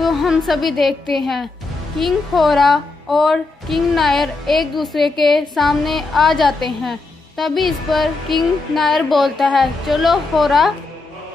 तो हम सभी देखते हैं किंग होरा और किंग नायर एक दूसरे के सामने आ जाते हैं। तभी इस पर किंग नायर बोलता है, चलो होरा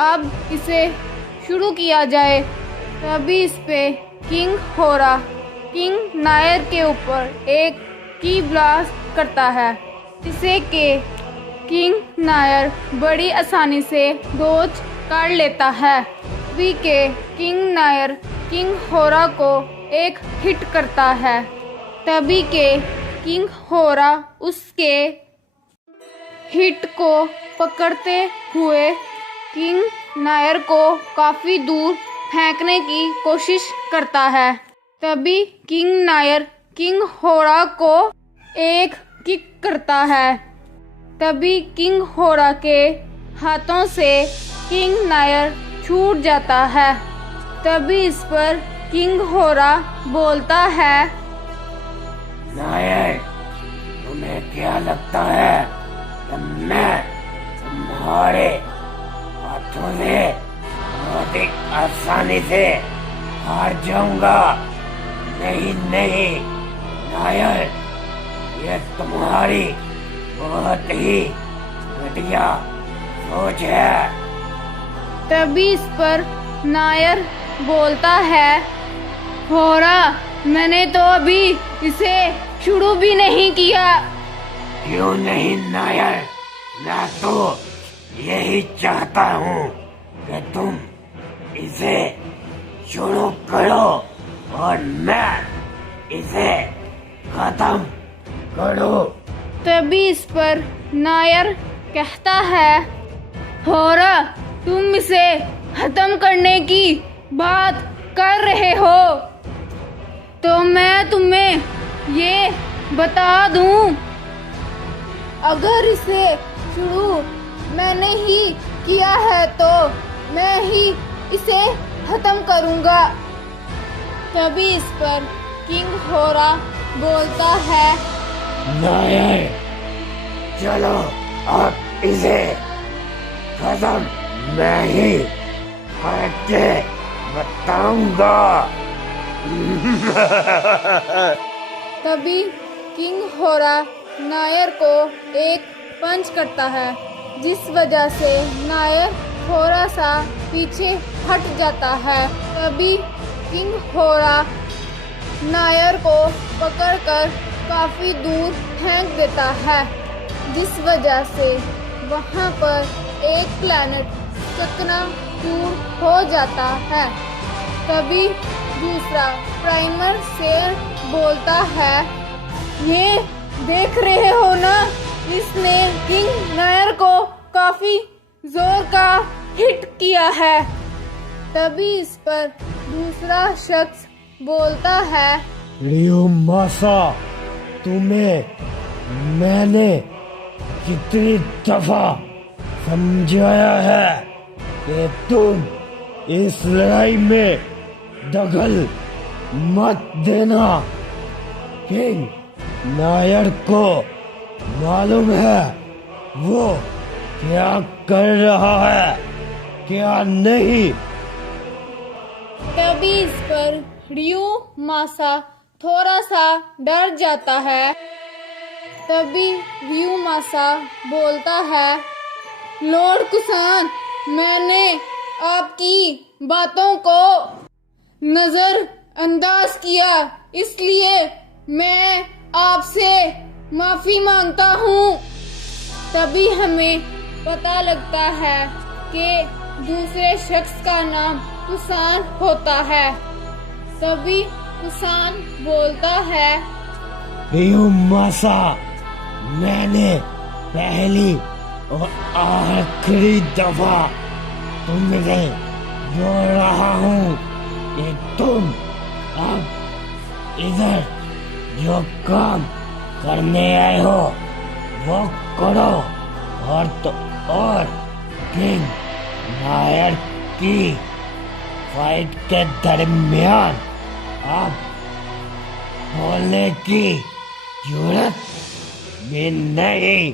अब इसे शुरू किया जाए। तभी इस पे किंग होरा किंग नायर के ऊपर एक की ब्लास्ट करता है, जिसे के किंग नायर बड़ी आसानी से डॉज कर लेता है। तभी के किंग नायर किंग होरा को एक हिट करता है। तभी के किंग होरा उसके हिट को पकड़ते हुए किंग नायर को काफ़ी दूर फेंकने की कोशिश करता है। तभी किंग नायर किंग होरा को एक किक करता है। तभी किंग होरा के हाथों से किंग नायर छूट जाता है। तभी इस पर किंग होरा बोलता है, नायर, तुम्हें क्या लगता है कि मैं तुम्हारे हाथों से बहुत ही आसानी से हार जाऊंगा? नहीं नहीं नायर, ये तुम्हारी बहुत ही घटिया सोच है। तभी इस पर नायर बोलता है, होरा, मैंने तो अभी इसे शुरू भी नहीं किया। क्यों नहीं नायर, मैं तो यही चाहता हूँ कि तुम इसे शुरू करो और मैं इसे खत्म करूँ। तभी इस पर नायर कहता है, होरा, तुम इसे खत्म करने की बात कर रहे हो तो मैं तुम्हें ये बता दूं, अगर इसे शुरू मैंने ही किया है तो मैं ही इसे खत्म करूंगा। तभी इस पर किंग होरा बोलता है, नायर, चलो अब इसे खत्म मैं ही करके बताऊंगा। तभी किंग होरा नायर को एक पंच करता है, जिस वजह से नायर थोड़ा सा पीछे हट जाता है। तभी किंग होरा नायर को पकड़कर काफ़ी दूर फेंक देता है, जिस वजह से वहाँ पर एक प्लैनेट चकनाचूर हो जाता है। तभी दूसरा प्राइमर शेर बोलता है, ये देख रहे हो ना, इसने किंग नायर को काफ़ी जोर का हिट किया है। तभी इस पर दूसरा शख्स बोलता है, रियोमासा, तुम्हें मैंने कितनी दफा समझाया है कि तुम इस लड़ाई में दखल मत देना। किंग नायर को मालूम है वो क्या कर रहा है, क्या नहीं। तभी इस पर रियो मासा थोड़ा सा डर जाता है। तभी रियो मासा बोलता है, लॉर्ड कुसान, मैंने आपकी बातों को नजरअंदाज किया, इसलिए मैं आपसे माफी मांगता हूँ। तभी हमें पता लगता है कि दूसरे शख्स का नाम कुसान होता है। तभी कुसान बोलता है, रियोमासा, मैंने पहली और आखिरी दफा तुमसे बोल रहा हूँ कि तुम अब इधर जो काम करने आए हो वो करो, और किंग नायर की फाइट के दरमियान अब बोलने की जरूरत भी नहीं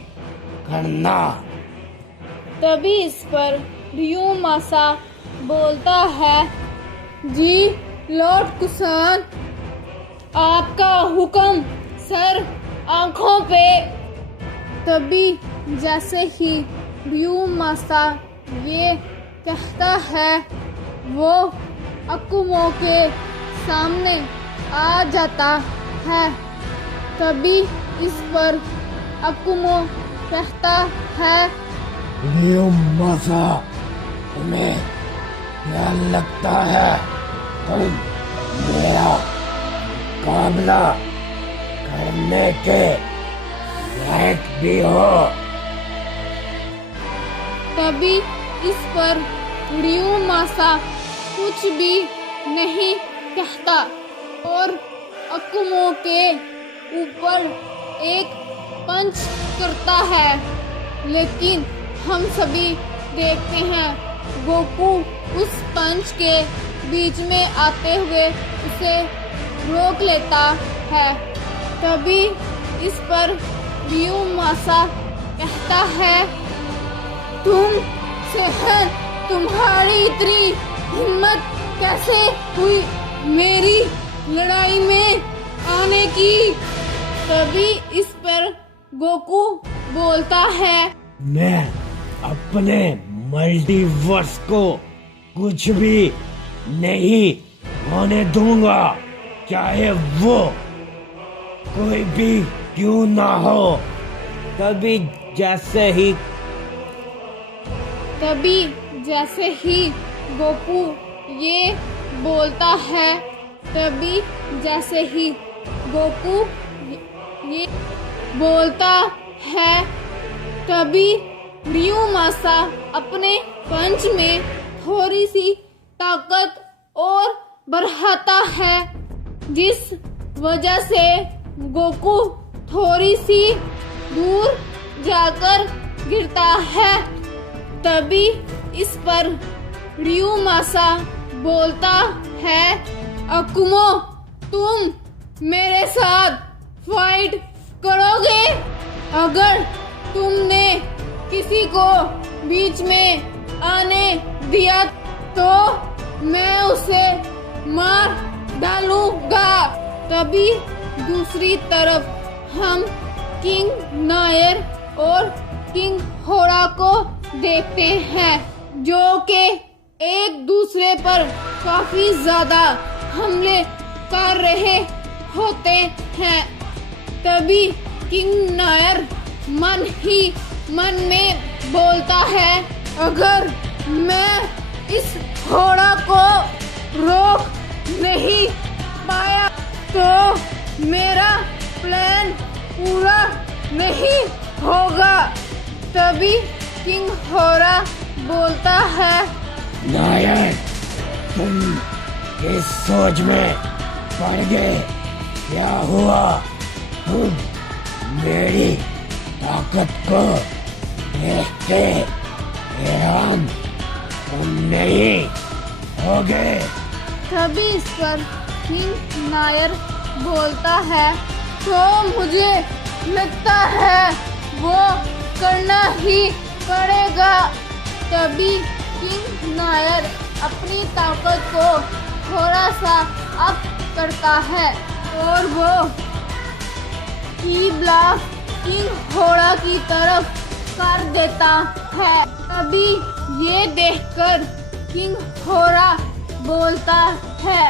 करना। तभी इस पर रियो मासा बोलता है, जी लॉर्ड कुसान, आपका हुक्म सर, आंखों पे। तभी जैसे ही रियोमासा ये कहता है, वो अकुमो के सामने आ जाता है। तभी इस पर अकुमो कहता है, रियोमासा, तुम्हें क्या लगता है तुम मेरा मुकाबला करने के लायक भी हो? तभी इस पर रियोमासा कुछ भी नहीं कहता और अकुमो के ऊपर एक पंच करता है। लेकिन हम सभी देखते हैं गोकू उस पंच के बीच में आते हुए उसे रोक लेता है। तभी इस पर रियोमासा कहता है, तुम्हारी इतनी हिम्मत कैसे हुई मेरी लड़ाई में आने की? तभी इस पर गोकू बोलता है, मैं अपने मल्टीवर्स को कुछ भी नहीं होने दूंगा, चाहे वो कोई भी क्यों ना हो। तभी जैसे ही गोकू ये बोलता है, तभी जैसे ही गोकू ये बोलता है, तभी रियोमासा अपने पंच में थोड़ी सी ताकत और बढ़ाता है, जिस वजह से गोकू थोड़ी सी दूर जाकर गिरता है। तभी इस पर रियोमासा बोलता है, अकुमो, तुम मेरे साथ फाइट करोगे? अगर तुमने किसी को बीच में आने दिया तो मैं उसे मार डालूंगा। तभी दूसरी तरफ हम किंग नायर और किंग होरा को देखते हैं, जो कि एक दूसरे पर काफी ज्यादा हमले कर रहे होते हैं। तभी किंग नायर मन ही मन में बोलता है, अगर मैं इस घोड़ा को रोक नहीं पाया तो मेरा प्लान पूरा नहीं होगा। तभी किंग होरा बोलता है, नायर, तुम इस सोच में पड़ गए। क्या हुआ? तुम मेरी ताकत को देख के हैरान तुम नहीं हो गए? तभी इस पर किंग नायर बोलता है, तो मुझे लगता है वो करना ही पड़ेगा। तभी किंग नायर अपनी ताकत को थोड़ा सा अप करता है और वो की ब्लास्ट किंग होरा की तरफ कर देता है। तभी ये देखकर किंग होरा बोलता है,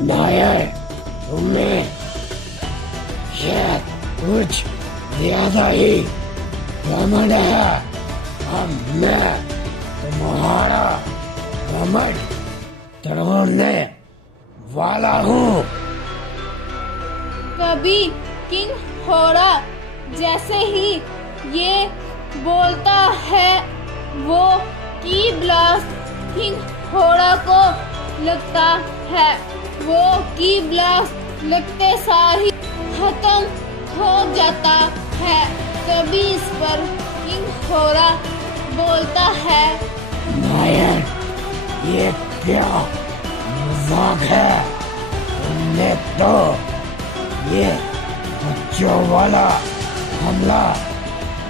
नायर, तुम्हें शायद कुछ ज्यादा ही घमंड है। अब मैं तुम्हारा घमंड तोड़ने वाला हूँ। तभी किंग होरा जैसे ही ये बोलता है, वो की ब्लास्ट किंग होरा को लगता है। वो की ब्लास्ट लगते सार ही खत्म हो जाता है। तभी इस पर किंग होरा बोलता है, नायर, ये क्या मजाक है? तुमने तो ये बच्चों वाला हमला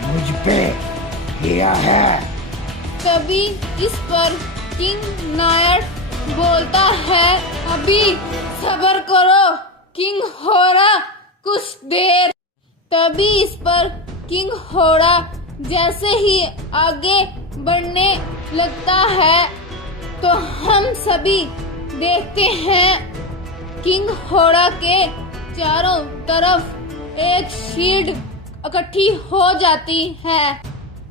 मुझ पे किया है। तभी इस पर किंग नायर बोलता है, अब अभी सब्र करो किंग होरा, कुछ देर। तभी इस पर किंग होरा जैसे ही आगे बढ़ने लगता है तो हम सभी देखते हैं किंग होरा के चारों तरफ एक शील्ड इकट्ठी हो जाती है।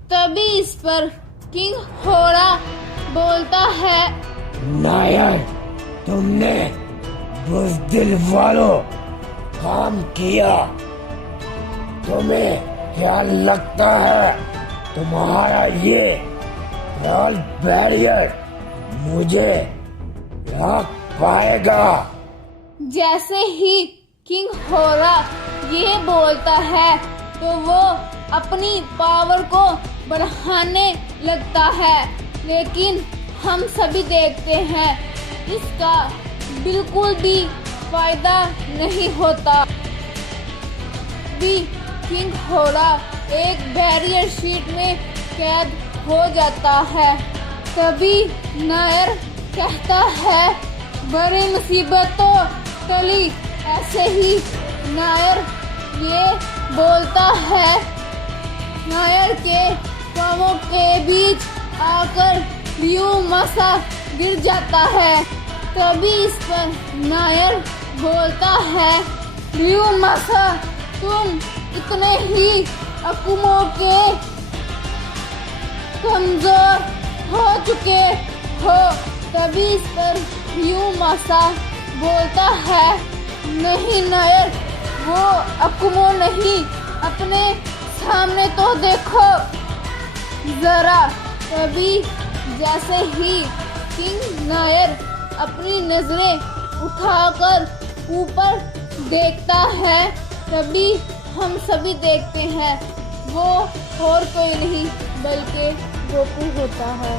तभी इस पर किंग होरा बोलता है, नायर, तुमने बुज़दिल वालों काम किया। तुम्हें क्या लगता है तुम्हारा ये रॉयल बैरियर मुझे रोक पाएगा? जैसे ही किंग होरा ये बोलता है तो वो अपनी पावर को बढ़ाने लगता है, लेकिन हम सभी देखते हैं इसका बिल्कुल भी फायदा नहीं होता। भी किंग होरा एक बैरियर शीट में कैद हो जाता है। तभी नायर कहता है, बड़ी मुसीबत तो टली। ऐसे ही नायर ये बोलता है, नायर के पांवों के बीच आकर लियूमासा गिर जाता है। तभी इस पर नायर बोलता है, लियूमासा, तुम इतने ही अकुमों के कमजोर हो चुके हो। तभी इस पर लियूमासा बोलता है, नहीं नायर, वो अकुमो नहीं, अपने सामने तो देखो जरा। तभी जैसे ही किंग नायर अपनी नजरें उठाकर ऊपर देखता है तभी हम सभी देखते हैं वो और कोई नहीं बल्कि गोकू होता है।